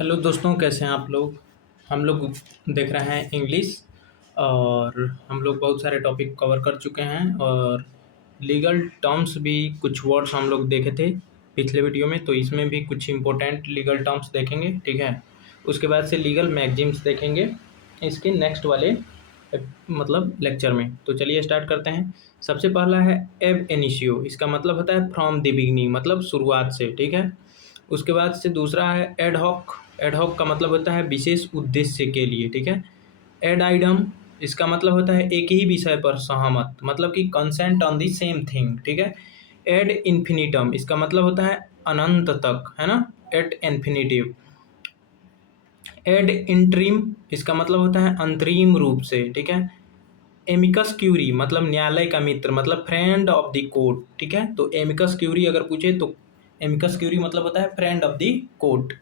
Hello दोस्तों, कैसे हैं आप लोग। हम लोग देख रहे हैं इंग्लिश। और हम लोग बहुत सारे टॉपिक कवर कर चुके हैं और लीगल टर्म्स भी कुछ वर्ड्स हम लोग देखे थे पिछले वीडियो में, तो इसमें भी कुछ इंपॉर्टेंट लीगल टर्म्स देखेंगे। ठीक है, उसके बाद से लीगल मैगजीम्स देखेंगे इसके नेक्स्ट वाले मतलब लेक्चर में। तो चलिए स्टार्ट करते हैं। सबसे पहला है एब इनिशियो। इसका मतलब होता है फ्रॉम द बिगिनिंग, मतलब शुरुआत से। ठीक है, उसके बाद से दूसरा है एड हॉक। एड हॉक का मतलब होता है विशेष उद्देश्य के लिए। ठीक है, एड आइडम, इसका मतलब होता है एक ही विषय पर सहमत, मतलब कि consent on the same thing. ठीक है, एड इन्फिनिटम, इसका मतलब होता है अनंत तक, है ना, एड इन्फिनिटिव। एड इंट्रीम, इसका मतलब होता है अंतरिम रूप से। ठीक है, एमिकस क्यूरी मतलब न्यायालय का मित्र, मतलब फ्रेंड ऑफ द कोर्ट। ठीक है, तो एमिकस क्यूरी अगर पूछे तो एमिकस क्यूरी मतलब होता है friend of the court.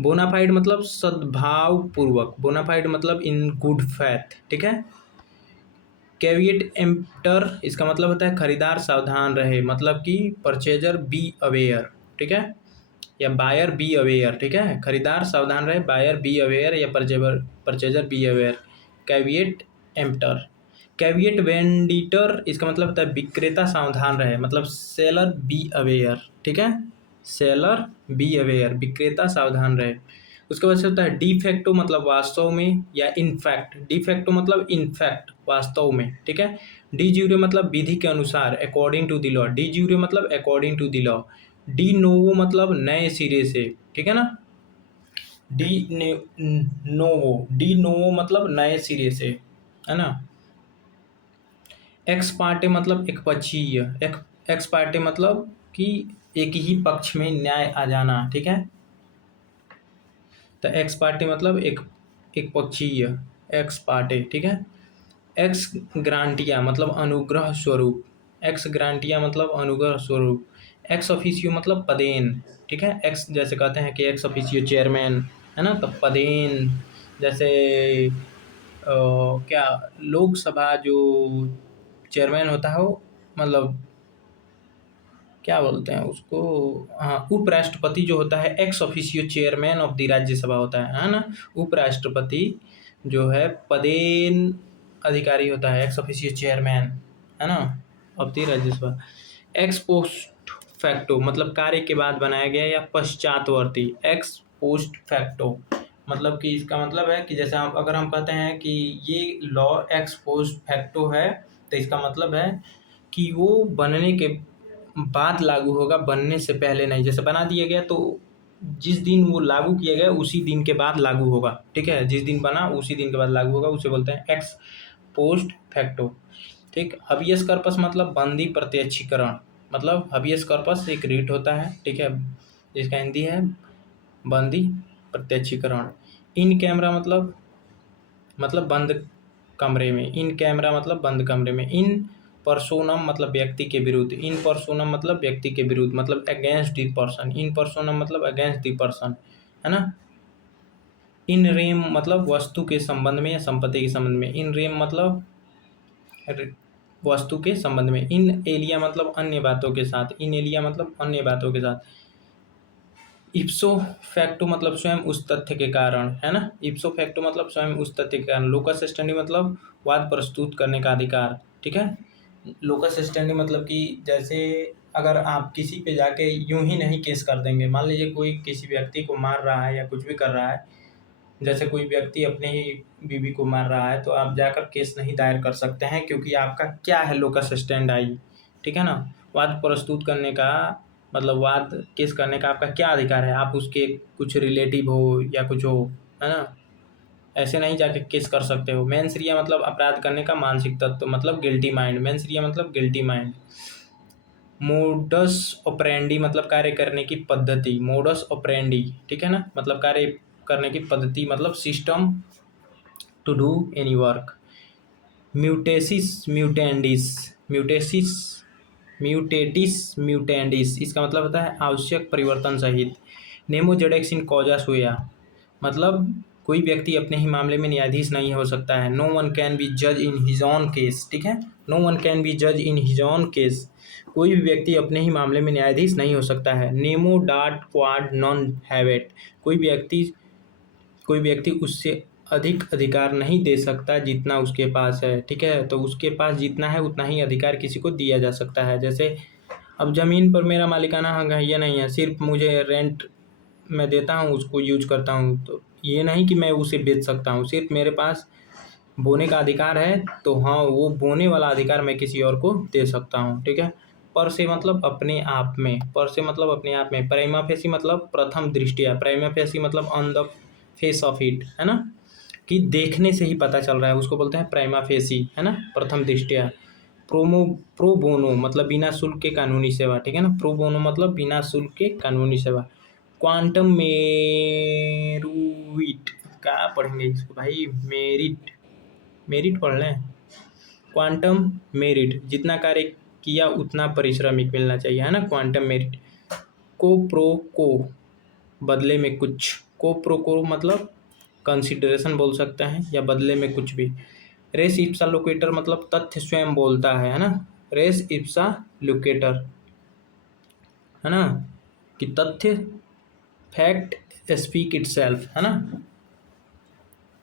Bona fide मतलब सद्भाव पूर्वक, बोनाफाइड मतलब इन गुड फैथ। ठीक है, कैविएट एम्प्टर, इसका मतलब होता है खरीदार सावधान रहे, मतलब कि परचेजर बी अवेयर। ठीक है, या बायर बी अवेयर। ठीक है, खरीदार सावधान रहे, बायर बी अवेयर, या purchaser be aware. Caveat emptor. Caveat venditor, इसका मतलब होता है विक्रेता सावधान रहे, मतलब सेलर बी अवेयर। ठीक है, सेलर बी अवेयर, विक्रेता सावधान रहे। उसके बाद से होता है डिफेक्टो, मतलब वास्तव में या इनफैक्ट। डिफेक्टो मतलब इनफैक्ट, वास्तव में। ठीक है, डी ज्यूरे मतलब विधि के अनुसार, according to the law. De jure मतलब according to the law. De novo मतलब नए सिरे से। ठीक है ना, डी नोवो मतलब नए सिरे से, है ना। एक्स पार्टे मतलब एक पक्षीय। एक्स पार्टे मतलब कि एक ही पक्ष में न्याय आ जाना। ठीक है, तो एक्स पार्टी मतलब एक एक पक्षीय, एक्स पार्टे। ठीक है, एक्स ग्रांटिया मतलब अनुग्रह स्वरूप। एक्स ग्रांटिया मतलब अनुग्रह स्वरूप। एक्स ऑफिसियो मतलब पदेन। ठीक है, एक्स जैसे कहते हैं कि एक्स ऑफिसियो चेयरमैन, है ना, तो पदेन जैसे क्या लोकसभा जो चेयरमैन होता है वो, मतलब क्या बोलते हैं उसको, हाँ, उपराष्ट्रपति जो होता है ex officio chairman of the Rajya Sabha होता है ना। उपराष्ट्रपति जो है पदेन अधिकारी होता है, एक्स ऑफिशियो चेयरमैन, है ना, of the Rajya Sabha. X post facto मतलब कार्य के बाद बनाया गया या पश्चातवर्ती। एक्स पोस्ट फैक्टो मतलब कि इसका मतलब है कि जैसे हम अगर हम कहते हैं कि ये लॉ एक्स पोस्ट फैक्टो है, तो इसका मतलब है कि वो बनने के बाद लागू होगा, बनने से पहले नहीं। जैसे बना दिया गया तो जिस दिन वो लागू किया गया उसी दिन के बाद लागू होगा। ठीक है, जिस दिन बना उसी दिन के बाद लागू होगा, उसे बोलते हैं एक्स पोस्ट फैक्टो। ठीक, हबियस कॉर्पस मतलब बंदी प्रत्यक्षीकरण, मतलब हबियस कॉर्पस एक रीट होता है। ठीक है, जिसका हिंदी है बंदी प्रत्यक्षीकरण। इन कैमरा मतलब बंद कमरे में। इन कैमरा मतलब बंद कमरे में। इन पर्सोनम मतलब व्यक्ति के विरुद्ध। इन पर्सोनम मतलब व्यक्ति के विरुद्ध, मतलब अगेंस्ट द पर्सन। इन पर्सोनम मतलब अगेंस्ट द पर्सन, है ना। इन रेम मतलब वस्तु के संबंध में या संपत्ति के संबंध में। इन रेम मतलब वस्तु के संबंध में। इन एलिया मतलब अन्य बातों के साथ। इन एलिया मतलब अन्य बातों के साथ। इप्सो फैक्टो मतलब स्वयं उस तथ्य के कारण, है ना। इप्सो फैक्टो मतलब स्वयं उस तथ्य के कारण। लोकस स्टैंडी मतलब वाद प्रस्तुत करने का अधिकार। ठीक है, लोकस स्टैंडी मतलब कि जैसे अगर आप किसी पे जाके यूं ही नहीं केस कर देंगे, मान लीजिए कोई किसी व्यक्ति को मार रहा है या कुछ भी कर रहा है, जैसे कोई व्यक्ति अपने ही बीवी को मार रहा है, तो आप जाकर केस नहीं दायर कर सकते हैं, क्योंकि आपका क्या है लोकस स्टैंड आई। ठीक है ना, वाद प्रस्तुत करने का मतलब वाद केस करने का आपका क्या अधिकार है। आप उसके कुछ रिलेटिव हो या कुछ हो, है ना, ऐसे नहीं जाके केस कर सकते हो। मेंस रिया मतलब अपराध करने का मानसिक तत्व, मतलब गिल्टी माइंड। मेंस रिया मतलब गिल्टी माइंड। मोडस ऑपरेंडी मतलब कार्य करने की पद्धति। मोडस ऑपरेंडी, ठीक है ना, मतलब कार्य करने की पद्धति, मतलब system to do any work. Mutatis mutandis. Mutatis mutatis mutandis, इसका मतलब होता है आवश्यक परिवर्तन सहित। नेमो जेडेक्स इन कॉजा सुया मतलब कोई व्यक्ति अपने ही मामले में न्यायाधीश नहीं हो सकता है। नो वन कैन बी जज इन हिज ऑन केस, ठीक है, नो वन कैन बी जज इन हिज ऑन केस, कोई भी व्यक्ति अपने ही मामले में न्यायाधीश नहीं हो सकता है। Nemo dot quad non heavyweight, कोई व्यक्ति उससे अधिक अधिकार नहीं दे सकता जितना उसके पास है, ठीक है, तो उसके पास जितना है उतना ही अधिकार किसी को दिया जा सकता है। जैसे अब ज़मीन पर मेरा मालिकाना हक है, ये नहीं है, सिर्फ मुझे रेंट मैं देता हूँ, उसको यूज करता हूँ, तो ये नहीं कि मैं उसे बेच सकता हूँ, सिर्फ मेरे पास बोने का अधिकार है, तो हाँ वो बोने वाला अधिकार मैं किसी और को दे सकता हूँ, ठीक है। पर से मतलब अपने आप में, पर से मतलब अपने आप में, प्राइमा फेसी मतलब प्रथम दृष्टया, प्राइमा फेसी मतलब on the face of it, है ना, कि देखने से ही पता चल रहा है, उसको बोलते हैं प्राइमा फेसी, है ना, प्रथम दृष्टया। प्रो बोनो मतलब बिना शुल्क के कानूनी सेवा, ठीक है ना, प्रो बोनो मतलब बिना शुल्क के कानूनी सेवा। क्वांटम मेरुविट, क्या पढ़ेंगे इसको भाई, मेरिट पढ़ लें, क्वांटम मेरिट, जितना कार्य किया उतना पारिश्रमिक मिलना चाहिए, है ना, क्वांटम मेरिट। को बदले में कुछ, को मतलब कंसिडरेशन बोल सकते हैं या बदले में कुछ भी। रेस इप्सा लोकेटर मतलब तथ्य स्वयं बोलता है ना, रेस इप्सा लोकेटर, है ना, कि तथ्य, फैक्ट स्पीक इटसेल्फ, है ना,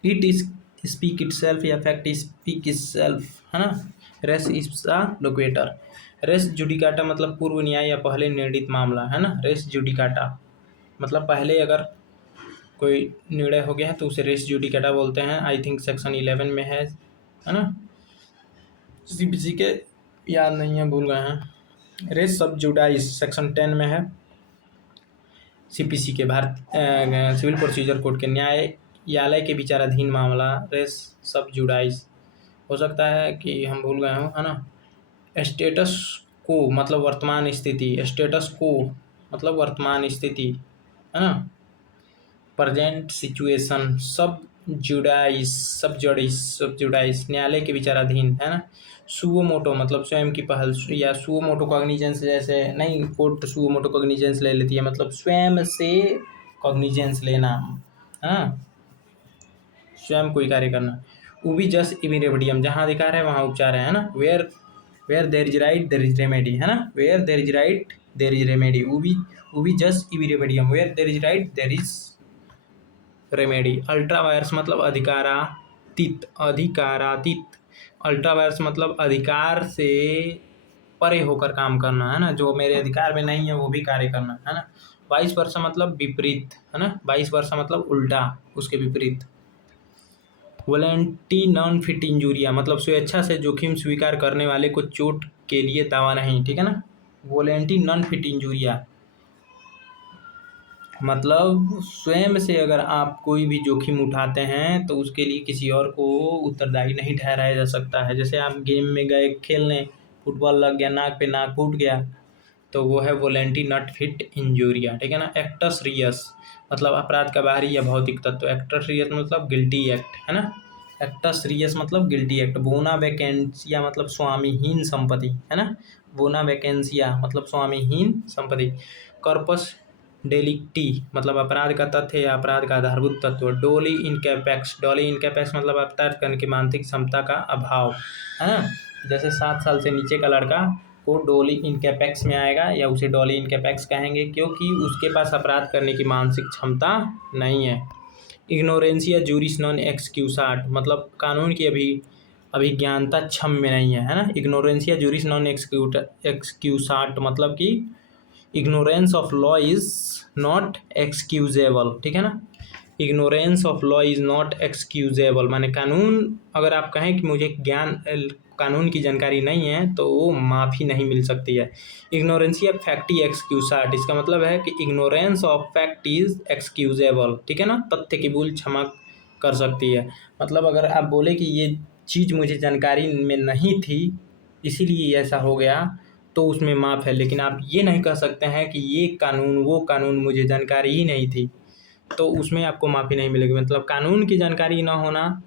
इट इज स्पीक इटसेल्फ या फैक्ट स्पीक इटसेल्फ, है ना, race Ipsa locator. Race judicata मतलब पूर्व न्याय या पहले निर्णीत मामला, है ना, रेस जुडिकाटा मतलब पहले अगर कोई निर्णय हो गया है तो उसे रेस जुडिकाटा बोलते हैं। आई थिंक सेक्शन 11 में है ना, सीपीसी के याद नहीं है, भूल गए हैं। रेस सब जुडाइस सेक्शन 10 में है सीपीसी के, भारत सिविल प्रोसीजर कोड के, न्यायालय के विचाराधीन मामला, रेस सब जुडाइस। हो सकता है कि हम भूल गए हों, है ना। स्टेटस को मतलब वर्तमान स्थिति, स्टेटस को मतलब वर्तमान स्थिति, है ना। प्रेजेंट सिचुएशन, सब जुडाइस न्यायालय के विचाराधीन, है ना। सुओ मोटो मतलब स्वयं की पहल, या सुओ मोटो कॉग्निजेंस, जैसे नहीं कोर्ट सुओ मोटो कॉग्निजेंस ले लेती है, मतलब स्वयं से कॉग्निजेंस लेना, हाँ, स्वयं कोई कार्य करना। उबी जस इमिरेबडियम, जहाँ अधिकार है वहाँ उपचार है ना, where there is right there is remedy, है ना, where there is right there is remedy. उबी जस इमिरेबडियम, where there is right there is remedy. Ultra vires मतलब अधिकारातीत, अल्ट्रा वायर्स मतलब अधिकार से परे होकर काम करना, है ना, जो मेरे अधिकार में नहीं है वो भी कार्य करना, है ना। 22 वर्षा मतलब विपरीत, है ना, 22 वर्षा मतलब उल्टा, उसके विपरीत। वॉलेंटी नॉन फिट इंजूरिया मतलब स्वेच्छा से जोखिम स्वीकार करने वाले को चोट के लिए दावा नहीं, ठीक है ना। वॉलेंटी नॉन फिट इंजूरिया मतलब स्वयं से अगर आप कोई भी जोखिम उठाते हैं तो उसके लिए किसी और को उत्तरदायी नहीं ठहराया जा सकता है। जैसे आप गेम में गए खेलने, फुटबॉल लग गया, नाक पे नाक फूट गया, तो वो है वॉलेंटी नॉट फिट इंजूरिया, ठीक है ना। एक्टस रियस मतलब अपराध का बाहरी या भौतिक तत्व, एक्टस रियस मतलब गिल्टी एक्ट, है ना, एक्टस रियस मतलब गिल्टी एक्ट। बोना वैकेंसिया मतलब स्वामीहीन संपत्ति, है ना, बोना वैकेंसिया मतलब स्वामीहीन संपत्ति। कॉर्पस डेलिक्टी मतलब अपराध का तथ्य या अपराध का आधारभूत तत्व। डोली इनकैपेक्स मतलब अपराध करने की मानसिक क्षमता का अभाव, है ना। जैसे 7 साल से नीचे का लड़का को डोली इनकैपेक्स में आएगा, या उसे डोली इनकैपेक्स कहेंगे क्योंकि उसके पास अपराध करने की मानसिक क्षमता नहीं है। इग्नोरेंसिया जूरिस नॉन एक्सक्यूसाट मतलब कानून की अभिज्ञानता क्षम में नहीं है, है ना। इग्नोरेंसिया जूरिस नॉन एक्सक्यूसाट मतलब कि ignorance of law is not excusable, ठीक है ना। Ignorance of law is not excusable माने कानून, अगर आप कहें कि मुझे कानून की जानकारी नहीं है तो वो माफ़ी नहीं मिल सकती है। इग्नोरेंसिया फैक्टी एक्सक्यूसाट, इसका मतलब है कि ignorance of fact is excusable, ठीक है ना, तथ्य की भूल क्षमा कर सकती है। मतलब अगर आप बोले कि ये चीज़ मुझे जानकारी में नहीं थी इसीलिए ऐसा हो गया, तो उसमें माफ़ है, लेकिन आप ये नहीं कह सकते हैं कि ये कानून वो कानून मुझे जानकारी ही नहीं थी, तो उसमें आपको माफ़ी नहीं मिलेगी। मतलब कानून की जानकारी ना होना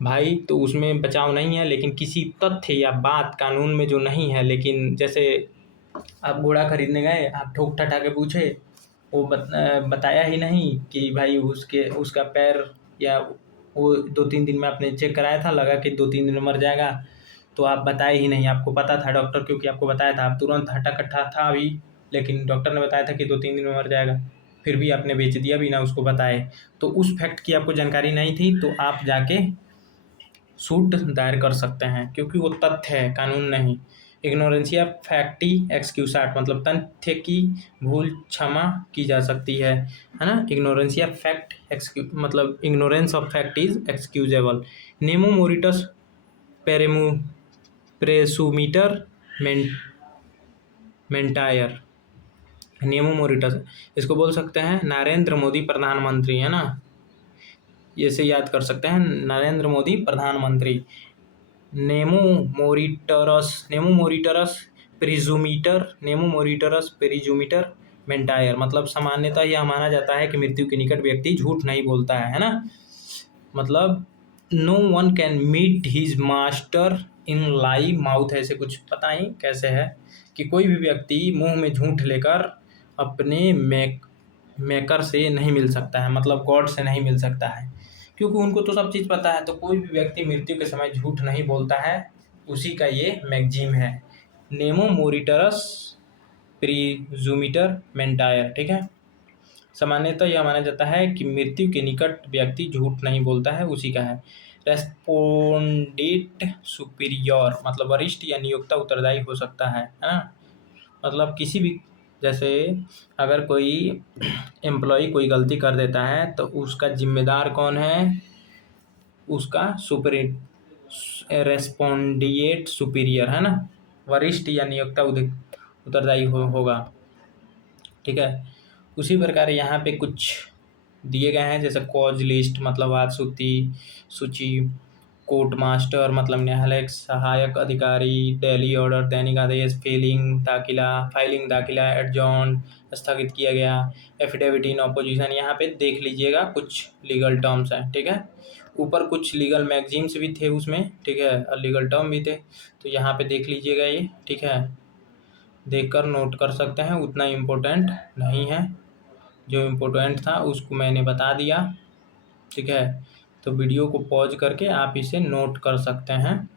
भाई तो उसमें बचाव नहीं है, लेकिन किसी तथ्य या बात कानून में जो नहीं है, लेकिन जैसे आप घोड़ा खरीदने गए, आप ठोक ठटा के पूछे वो बताया ही नहीं कि भाई उसका पैर, या वो 2-3 दिन में आपने चेक कराया था, लगा कि 2-3 दिन में मर जाएगा, तो आप बताए ही नहीं। आपको पता था डॉक्टर क्योंकि आपको बताया था, आप तुरंत हट्टा-कट्टा था अभी, लेकिन डॉक्टर ने बताया था कि 2-3 दिन में मर जाएगा, फिर भी आपने बेच दिया बिना उसको बताए। तो उस फैक्ट की आपको जानकारी नहीं थी, तो आप जाके सूट दायर कर सकते हैं, क्योंकि वो तथ्य है, कानून नहीं। इग्नोरेंसिया फैक्टी एक्सक्यूसाट, मतलब तथ्य की भूल क्षमा की जा सकती है ना। इग्नोरेंसिया फैक्ट मतलब ignorance of fact is excusable. नेमो मोरिटस पेरेमू प्रेसुमीटर मेंटायर। नेमो मोरिटस, इसको बोल सकते हैं नरेंद्र मोदी प्रधानमंत्री, है ना, इसे याद कर सकते हैं, नरेंद्र मोदी प्रधानमंत्री। नेमो मोरिटरस प्रिजुमिटर मेंटायर, मतलब सामान्यतः यह माना जाता है कि मृत्यु के निकट व्यक्ति झूठ नहीं बोलता है ना। मतलब no one can meet his master in lie mouth, ऐसे कुछ पता ही कैसे है कि कोई भी व्यक्ति मुंह में झूठ लेकर अपने मेकर से नहीं मिल सकता है, मतलब गॉड से नहीं मिल सकता है, क्योंकि उनको तो सब चीज़ पता है। तो कोई भी व्यक्ति मृत्यु के समय झूठ नहीं बोलता है, उसी का ये मैगजीम है, नेमो मोरिटरस प्रिजुमिटर मेंटायर। ठीक है, सामान्यतः यह माना जाता है कि मृत्यु के निकट व्यक्ति झूठ नहीं बोलता है, उसी का है। रेस्पोंडेंट सुपीरियर, मतलब वरिष्ठ या नियोक्ता उत्तरदायी हो सकता है ना। मतलब किसी भी, जैसे अगर कोई एम्प्लॉय कोई गलती कर देता है तो उसका जिम्मेदार कौन है, उसका रेस्पोंडिएट सुपीरियर, है ना, वरिष्ठ या नियोक्ता उत्तरदायी होगा। ठीक है, उसी प्रकार यहाँ पे कुछ दिए गए हैं, जैसे कॉज लिस्ट मतलब वाद सूची, कोर्ट मास्टर मतलब न्यायालय सहायक अधिकारी, डेली ऑर्डर दैनिक आदेश, फाइलिंग दाखिला एडजॉर्न स्थगित किया गया, एफिडेविट इन ऑपोजिशन। यहाँ पे देख लीजिएगा कुछ लीगल टर्म्स हैं। ठीक है, ऊपर कुछ लीगल मैगजीम्स भी थे उसमें, ठीक है, और लीगल टर्म भी थे, तो यहाँ पे देख लीजिएगा ये। ठीक है, देखकर नोट कर सकते हैं, उतना इम्पोर्टेंट नहीं है, जो इम्पोर्टेंट था उसको मैंने बता दिया। ठीक है, तो वीडियो को पॉज करके आप इसे नोट कर सकते हैं।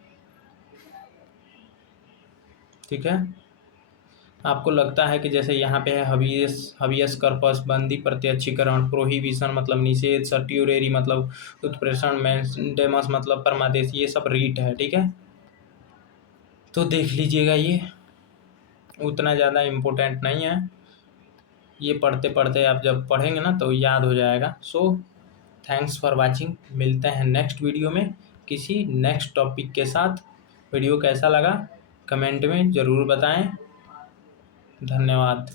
ठीक है, आपको लगता है कि जैसे यहाँ पे है हबियस कर्पस, बंदी प्रत्यक्षीकरण, प्रोहिबिशन मतलब निषेध, सर्ट्यूरेरी मतलब उत्प्रेषण, मैंडेमस मतलब परमादेश, ये सब रीट है। ठीक है, तो देख लीजिएगा, ये उतना ज़्यादा इम्पोर्टेंट नहीं है, ये पढ़ते पढ़ते आप जब पढ़ेंगे ना तो याद हो जाएगा। सो थैंक्स फॉर वाचिंग, मिलते हैं नेक्स्ट वीडियो में किसी नेक्स्ट टॉपिक के साथ। वीडियो कैसा लगा कमेंट में ज़रूर बताएं। धन्यवाद।